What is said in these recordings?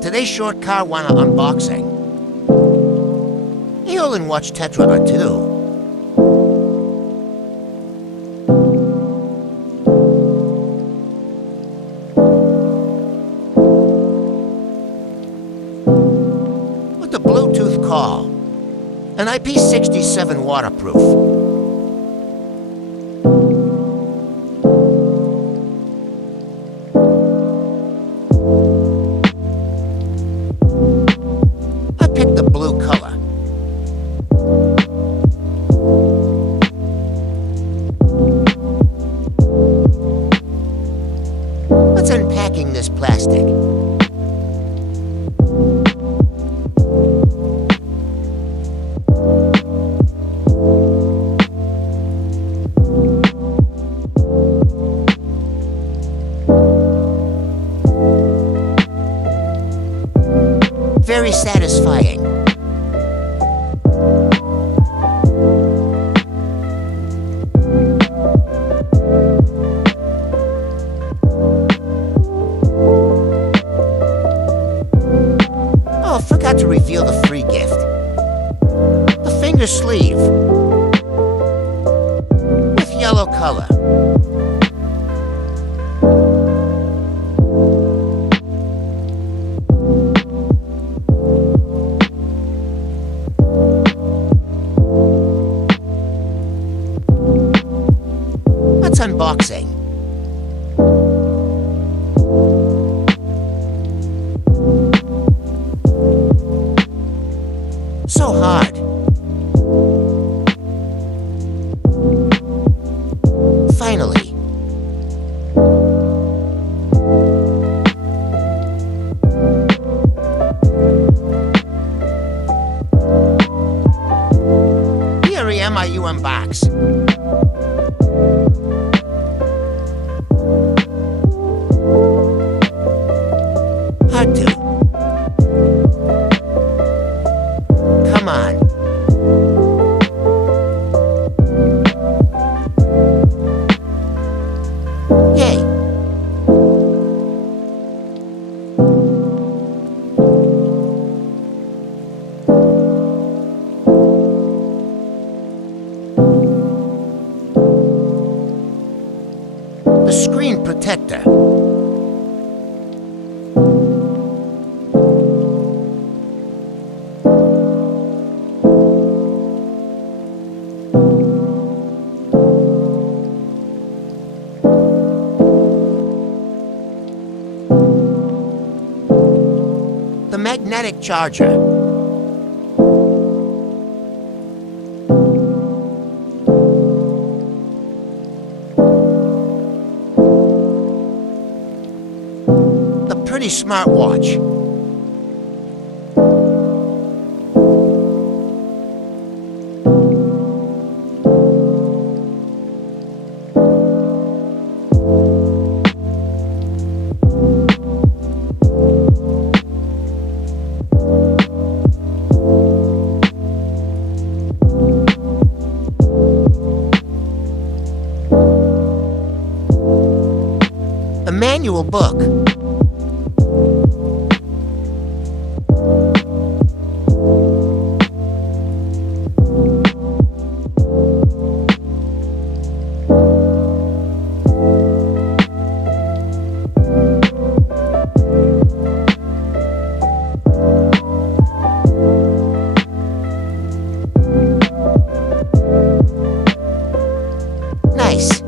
Today's short car wanna unboxing. Aolon watch Tetra are too. With the Bluetooth call. An IP67 waterproof. Pick the blue color. What's unpacking this plastic? Very satisfying. Oh, forgot to reveal the free gift. The finger sleeve. With yellow color. Let's unboxing. So hard. Finally. Here I am, you unbox. Hard to. Come on. Yay. The screen protector. The magnetic charger. The pretty smartwatch. A manual book. Nice.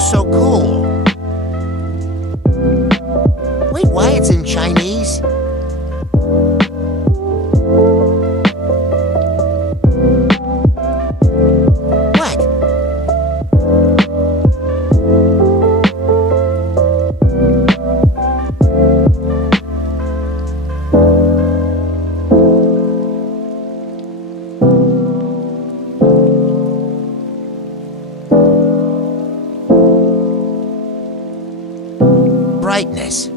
so cool. Wait, why it's in Chinese? What? Brightness.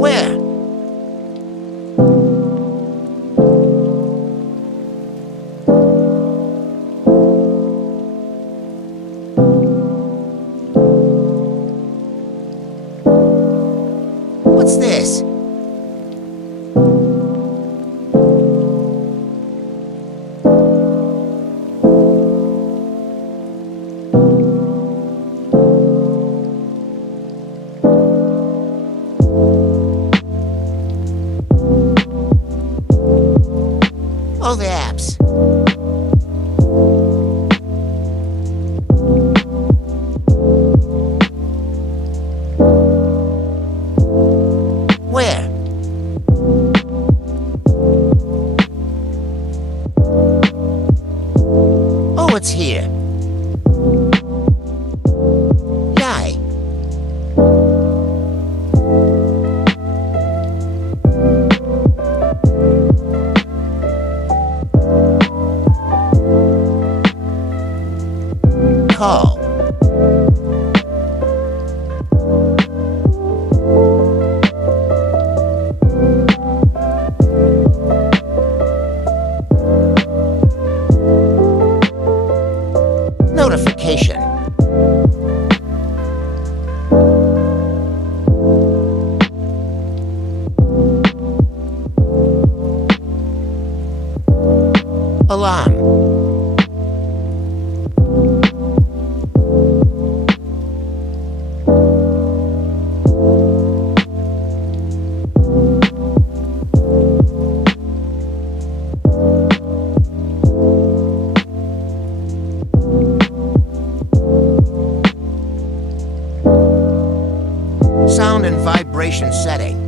Where? What's this? Oh, the apps. Where? Oh, it's here. Yay. Call. Notification. Alarm. Sound and vibration setting.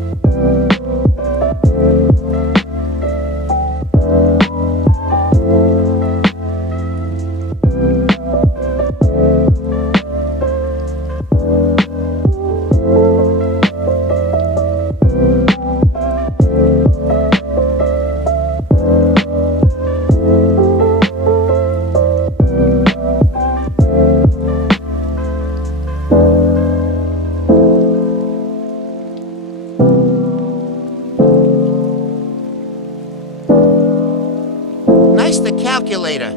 Nice, the calculator.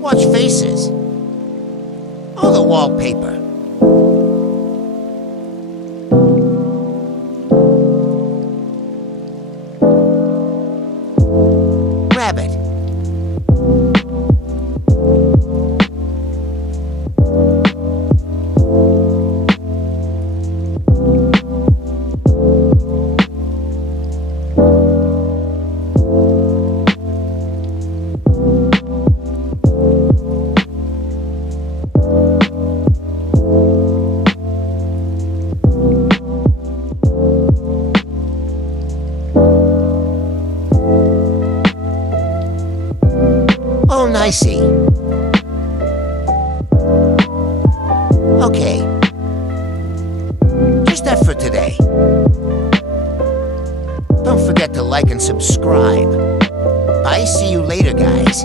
Watch faces. Oh, the wallpaper. Rabbit. Oh, I see. Okay. Just that for today. to like and subscribe. Bye, see you later, guys.